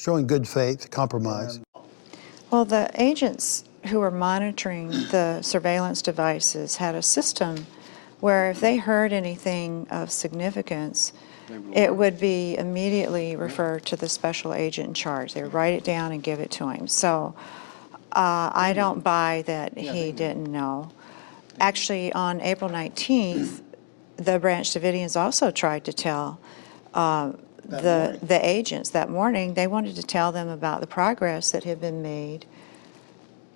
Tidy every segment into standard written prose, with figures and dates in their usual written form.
showing good faith, compromise. Well, the agents who were monitoring the surveillance devices had a system where if they heard anything of significance, it would be immediately referred to the special agent in charge. They would write it down and give it to him. So I don't buy that he didn't know. Actually, on April 19th, the Branch Davidians also tried to tell the agents that morning. They wanted to tell them about the progress that had been made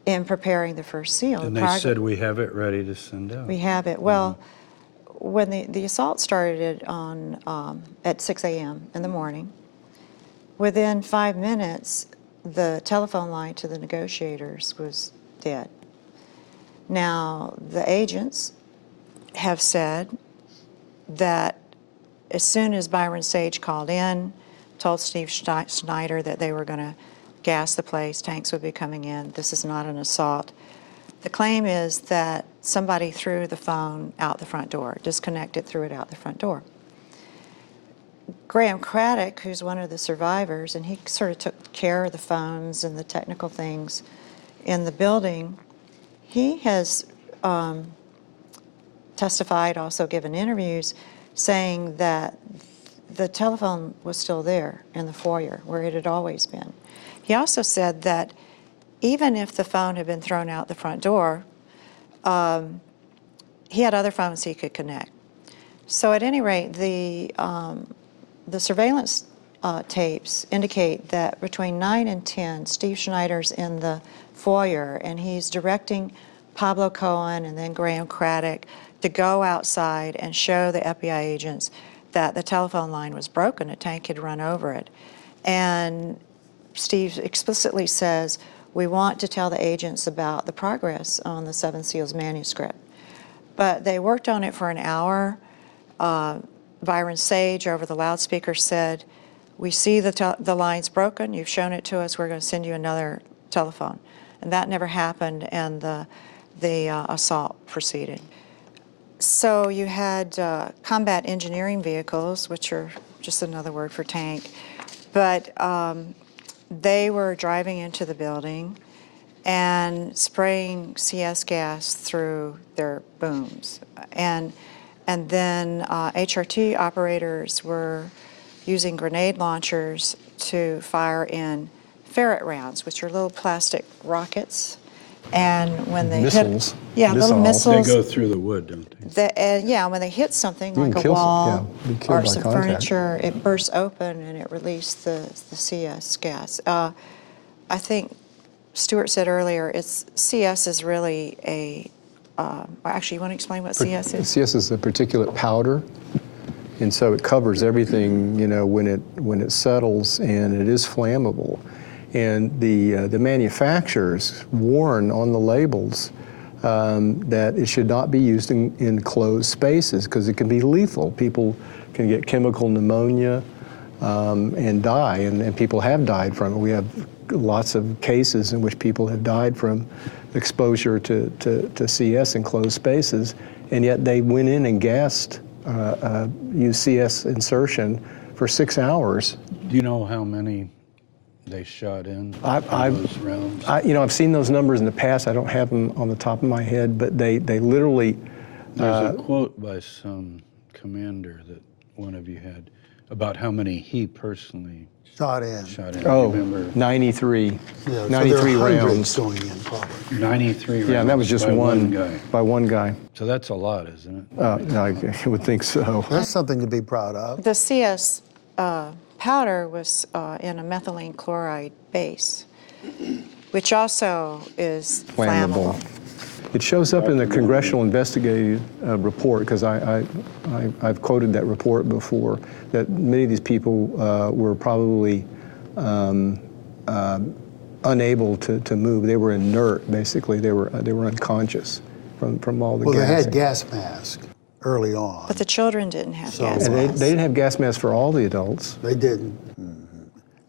in preparing the first seal. And they said, we have it ready to send out. We have it. Well, when the assault started on at 6 a.m. in the morning, within 5 minutes, the telephone line to the negotiators was dead. Now, the agents have said that as soon as Byron Sage called in, told Steve Schneider that they were going to gas the place, tanks would be coming in, this is not an assault. The claim is that somebody threw the phone out the front door, disconnected, threw it out the front door. Graeme Craddock, who's one of the survivors, and he sort of took care of the phones and the technical things in the building, he has testified, also given interviews, saying that the telephone was still there in the foyer where it had always been. He also said that even if the phone had been thrown out the front door, he had other phones he could connect. So at any rate, the surveillance tapes indicate that between 9 and 10, Steve Schneider's in the foyer, and he's directing Pablo Cohen and then Graeme Craddock to go outside and show the FBI agents that the telephone line was broken, a tank had run over it. And Steve explicitly says, we want to tell the agents about the progress on the Seven Seals manuscript. But they worked on it for an hour. Byron Sage over the loudspeaker said, we see the line's broken, you've shown it to us, we're going to send you another telephone. And that never happened, and the assault proceeded. So you had combat engineering vehicles, which are just another word for tank, but they were driving into the building and spraying CS gas through their booms. And then HRT operators were using grenade launchers to fire in ferret rounds, which are little plastic rockets. And when they missiles. hit, little missiles. They go through the wood, don't they? Yeah, when they hit something like a wall or some contact. furniture, it bursts open and it released the CS gas. I think Stuart said earlier, CS is really a, actually, you want to explain what CS is? CS is a particulate powder, and so it covers everything, you know, when it settles, and it is flammable. And the manufacturers warn on the labels that it should not be used in closed spaces because it can be lethal. People can get chemical pneumonia and die, and people have died from it. We have lots of cases in which people have died from exposure to CS in closed spaces, and yet they went in and gassed, used CS insertion for 6 hours. Do you know how many they shot in those rounds? You know, I've seen those numbers in the past. I don't have them on the top of my head, but they literally... There's a quote by some commander that one of you had about how many he personally Shot in. Oh, remember? 93. Yeah, 93 so there are rounds. going in, probably. 93 rounds. Yeah, and that was just by one guy. by one guy. So that's a lot, isn't it? I would think so. That's something to be proud of. The CS powder was in a methylene chloride base, which also is flammable. It shows up in the Congressional Investigative Report, because I've quoted that report before, that many of these people were probably unable to move. They were inert, basically. They were unconscious from all the Well, gassing. they had gas masks early on. But the children didn't have gas And masks. they didn't have gas masks for all the adults. They didn't.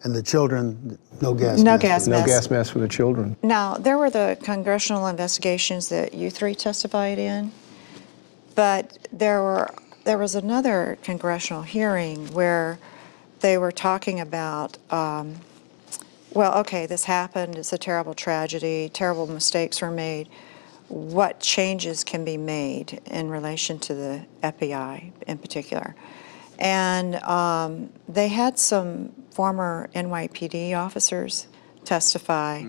And the children, no gas No masks. gas No masks. gas masks for the children. Now, there were the congressional investigations that you three testified in, but there was another congressional hearing where they were talking about well, okay, this happened, it's a terrible tragedy, terrible mistakes were made. What changes can be made in relation to the FBI in particular? And they had some former NYPD officers testify,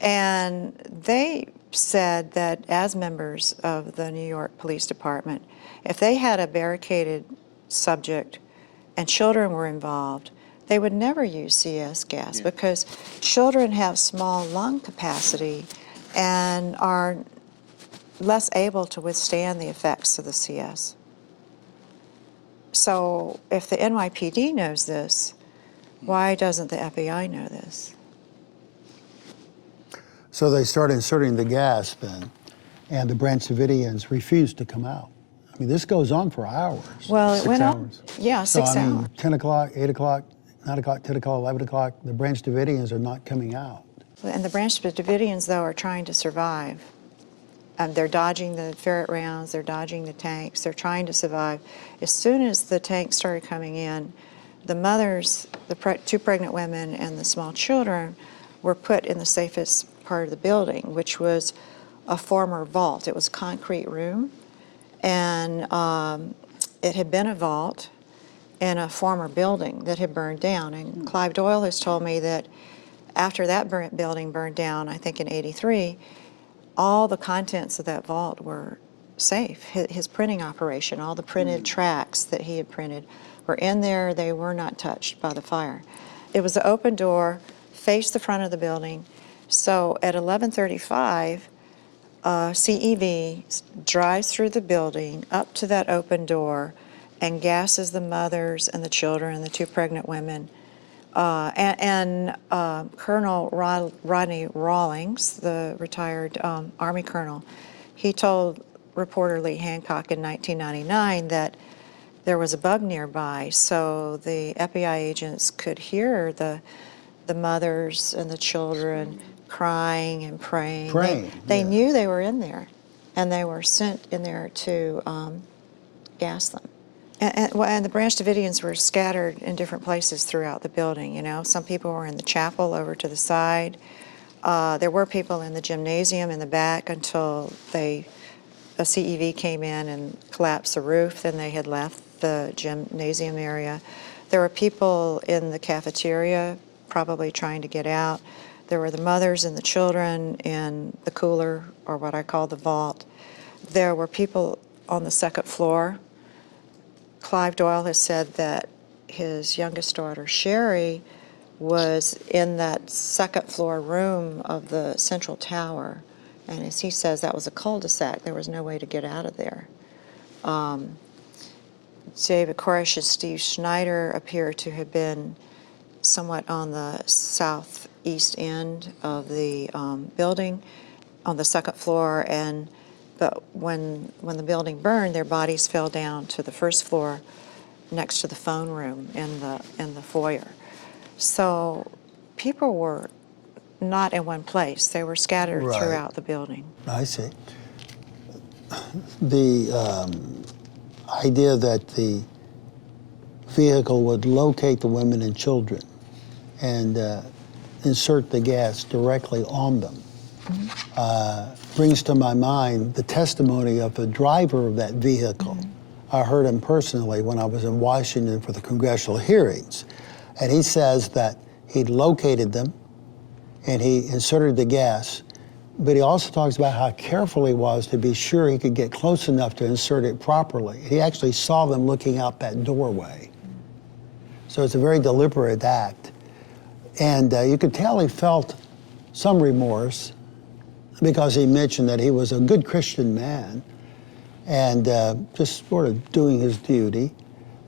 and they said that as members of the New York Police Department, if they had a barricaded subject and children were involved, they would never use CS gas because children have small lung capacity and are less able to withstand the effects of the CS. So if the NYPD knows this, why doesn't the FBI know this? So they start inserting the gas then, and the Branch Davidians refuse to come out. I mean, this goes on for hours. Well, it 6 went hours. on. Yeah, So, 6 I mean, hours. 10 o'clock, 8 o'clock, 9 o'clock, 10 o'clock, 11 o'clock, the Branch Davidians are not coming out. And the Branch Davidians, though, are trying to survive. They're dodging the ferret rounds, they're dodging the tanks, they're trying to survive. As soon as the tanks started coming in, the mothers, the two pregnant women and the small children were put in the safest part of the building, which was a former vault. It was a concrete room, and it had been a vault in a former building that had burned down. And Clive Doyle has told me that after that building burned down, I think in '83, all the contents of that vault were safe. His printing operation, all the printed tracts that he had printed were in there. They were not touched by the fire. It was an open door, faced the front of the building. So at 11:35, CEV drives through the building up to that open door and gasses the mothers and the children and the two pregnant women. Colonel Rodney Rawlings, the retired Army colonel, he told reporter Lee Hancock in 1999 that there was a bug nearby, so the FBI agents could hear the mothers and the children crying and praying. They yeah. knew they were in there, and they were sent in there to gas them. And the Branch Davidians were scattered in different places throughout the building, you know. Some people were in the chapel over to the side. There were people in the gymnasium in the back until a CEV came in and collapsed the roof. Then they had left the gymnasium area. There were people in the cafeteria probably trying to get out. There were the mothers and the children in the cooler, or what I call the vault. There were people on the second floor. Clive Doyle has said that his youngest daughter, Sherry, was in that second floor room of the central tower. And as he says, that was a cul-de-sac. There was no way to get out of there. David Koresh and Steve Schneider appear to have been somewhat on the southeast end of the building, on the second floor, but when the building burned, their bodies fell down to the first floor next to the phone room in the foyer. So people were not in one place. They were scattered Right. throughout the building. I see. The idea that the vehicle would locate the women and children and insert the gas directly on them brings to my mind the testimony of the driver of that vehicle. I heard him personally when I was in Washington for the congressional hearings. And he says that he'd located them and he inserted the gas, but he also talks about how careful he was to be sure he could get close enough to insert it properly. He actually saw them looking out that doorway. So it's a very deliberate act. And you could tell he felt some remorse because he mentioned that he was a good Christian man and just sort of doing his duty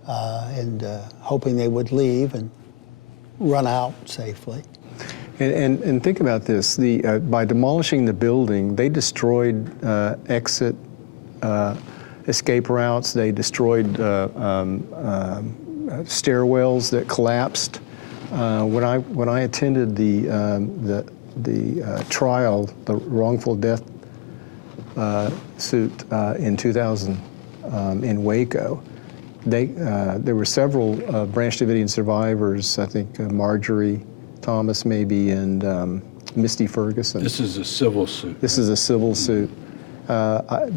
and hoping they would leave and run out safely. And think about this, by demolishing the building, they destroyed exit, escape routes, they destroyed stairwells that collapsed. When I attended the trial, the wrongful death suit in 2000 in Waco, there were several Branch Davidian survivors. I think Marjorie Thomas maybe, and Misty Ferguson. This is a civil suit. This is a civil suit.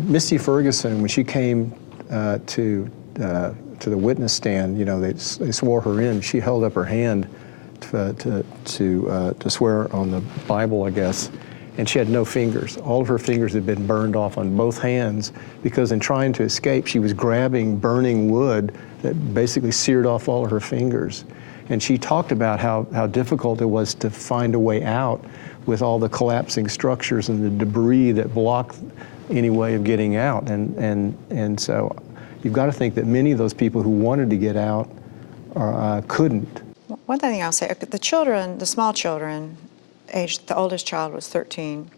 Misty Ferguson, when she came to the witness stand, you know, they swore her in. She held up her hand to swear on the Bible, I guess, and she had no fingers. All of her fingers had been burned off on both hands because in trying to escape, she was grabbing burning wood that basically seared off all of her fingers. And she talked about how difficult it was to find a way out with all the collapsing structures and the debris that blocked any way of getting out. And so you've got to think that many of those people who wanted to get out couldn't. One thing I'll say, the children, the small children, the oldest child was 13.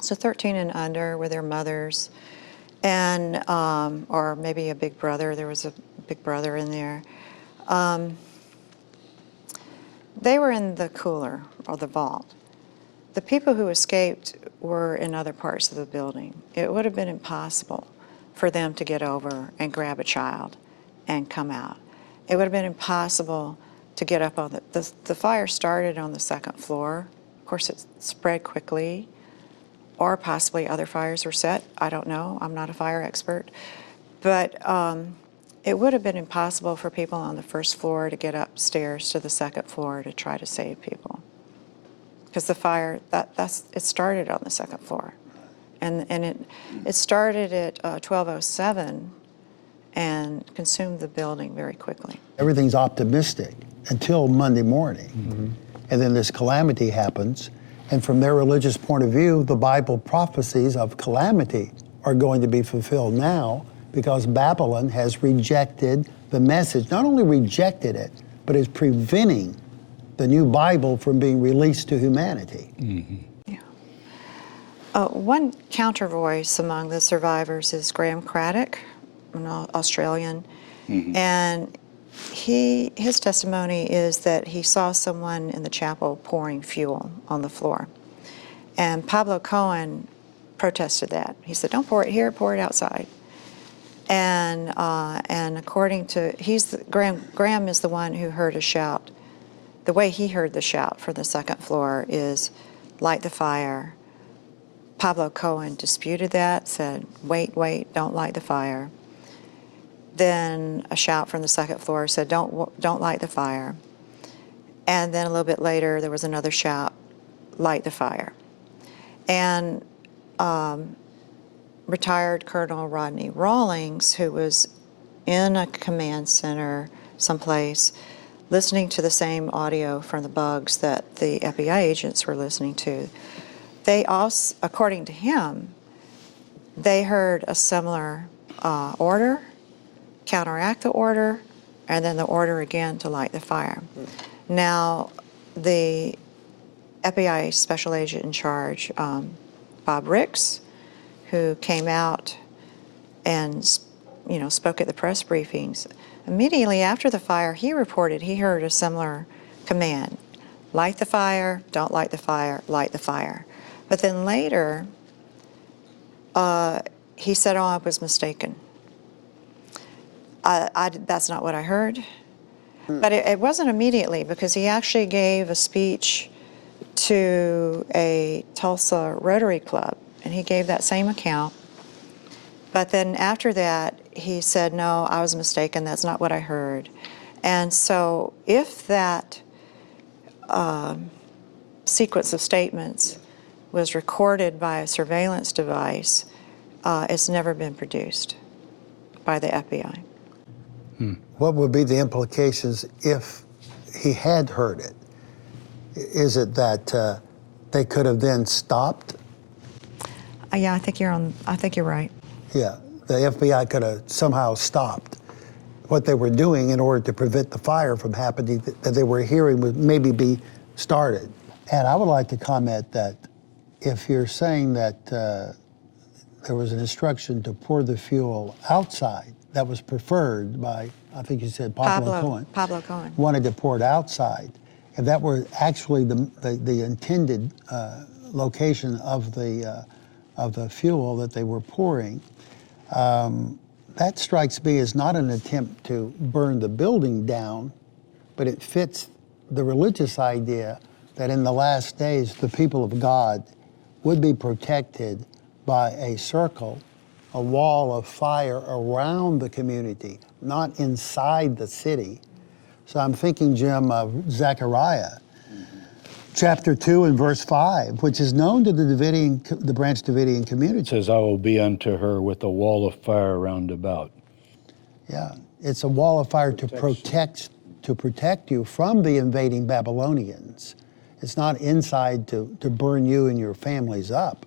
So 13 and under were their mothers, and or maybe a big brother. There was a big brother in there. They were in the cooler or the vault. The people who escaped were in other parts of the building. It would have been impossible for them to get over and grab a child and come out. It would have been impossible to get up on the fire started on the second floor. Of course, it spread quickly, or possibly other fires were set. I don't know. I'm not a fire expert. But it would have been impossible for people on the first floor to get upstairs to the second floor to try to save people. Because the fire, it started on the second floor. And it started at 12:07 and consumed the building very quickly. Everything's optimistic until Monday morning. Mm-hmm. And then this calamity happens. And from their religious point of view, the Bible prophecies of calamity are going to be fulfilled now because Babylon has rejected the message. Not only rejected it, but is preventing the new Bible from being released to humanity. Mm-hmm. Yeah. One counter voice among the survivors is Graeme Craddock, an Australian. Mm-hmm. And his testimony is that he saw someone in the chapel pouring fuel on the floor. And Pablo Cohen protested that. He said, "Don't pour it here, pour it outside." And according to, Graeme is the one who heard a shout. The way he heard the shout from the second floor is, "Light the fire." Pablo Cohen disputed that, said, wait, don't light the fire. Then a shout from the second floor said, don't light the fire. And then a little bit later, there was another shout, light the fire. And retired Colonel Rodney Rawlings, who was in a command center someplace, listening to the same audio from the bugs that the FBI agents were listening to, they also, according to him, they heard a similar order, counteract the order, and then the order again to light the fire. Now, the FBI special agent in charge, Bob Ricks, who came out and spoke at the press briefings, immediately after the fire, he reported he heard a similar command: light the fire, don't light the fire, light the fire. But then later, he said, "Oh, I was mistaken. That's not what I heard." But it wasn't immediately, because he actually gave a speech to a Tulsa Rotary Club, and he gave that same account. But then after that, he said, "No, I was mistaken. That's not what I heard." And so if that sequence of statements was recorded by a surveillance device, it's never been produced by the FBI. What would be the implications if he had heard it? Is it that they could have then stopped? Yeah, I think you're right. Yeah, the FBI could have somehow stopped what they were doing in order to prevent the fire from happening that they were hearing would maybe be started. And I would like to comment that if you're saying that there was an instruction to pour the fuel outside, that was preferred by, I think you said Pablo Cohen. Pablo Cohen wanted to pour it outside. If that were actually the intended location of the fuel that they were pouring, that strikes me as not an attempt to burn the building down, but it fits the religious idea that in the last days the people of God would be protected by a circle, a wall of fire around the community, not inside the city. So I'm thinking, Jim, of Zechariah, chapter 2 and verse 5, which is known to the Branch Davidian It community. says, I will be unto her with a wall of fire round about. Yeah, it's a wall of fire to protect you from the invading Babylonians. It's not inside to burn you and your families up.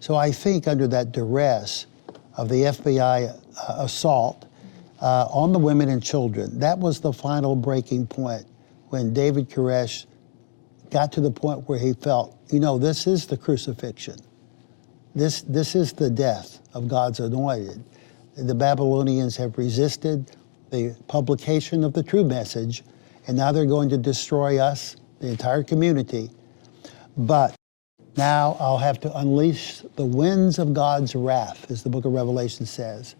So I think under that duress of the FBI assault on the women and children, that was the final breaking point when David Koresh got to the point where he felt, you know, this is the crucifixion. This is the death of God's anointed. The Babylonians have resisted the publication of the true message, and now they're going to destroy us, the entire community. But now I'll have to unleash the winds of God's wrath, as the book of Revelation says.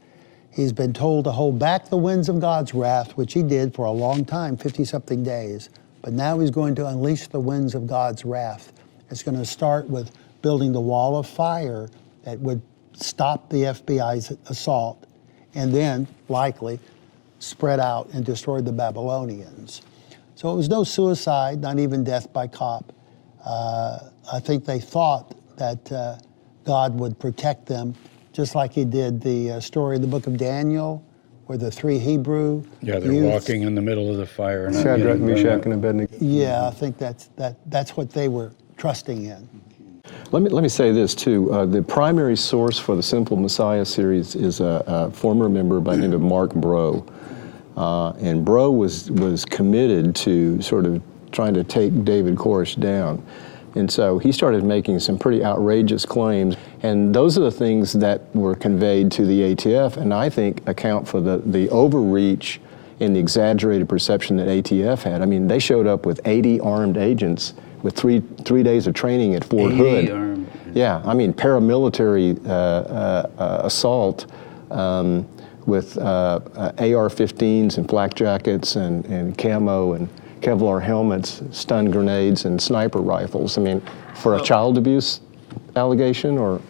He's been told to hold back the winds of God's wrath, which he did for a long time, 50-something days. But now he's going to unleash the winds of God's wrath. It's going to start with building the wall of fire that would stop the FBI's assault, and then likely spread out and destroy the Babylonians. So it was no suicide, not even death by cop. I think they thought that God would protect them, just like he did the story in the book of Daniel, where the three Hebrew Yeah, they're youths, walking in the middle of the fire. And not Shadrach, getting burned Meshach, up. and Abednego. Yeah, I think that's what they were trusting in. Let me say this too. The primary source for the Simple Messiah series is a former member by the name of Mark Bro. And Bro was committed to sort of trying to take David Koresh down. And so he started making some pretty outrageous claims. And those are the things that were conveyed to the ATF, and I think account for the overreach and the exaggerated perception that ATF had. I mean, they showed up with 80 armed agents with three days of training at Fort 80 Hood. armed. Yeah, I mean, paramilitary assault with AR-15s and flak jackets and camo and Kevlar helmets, stun grenades, and sniper rifles. I mean, for a child abuse allegation or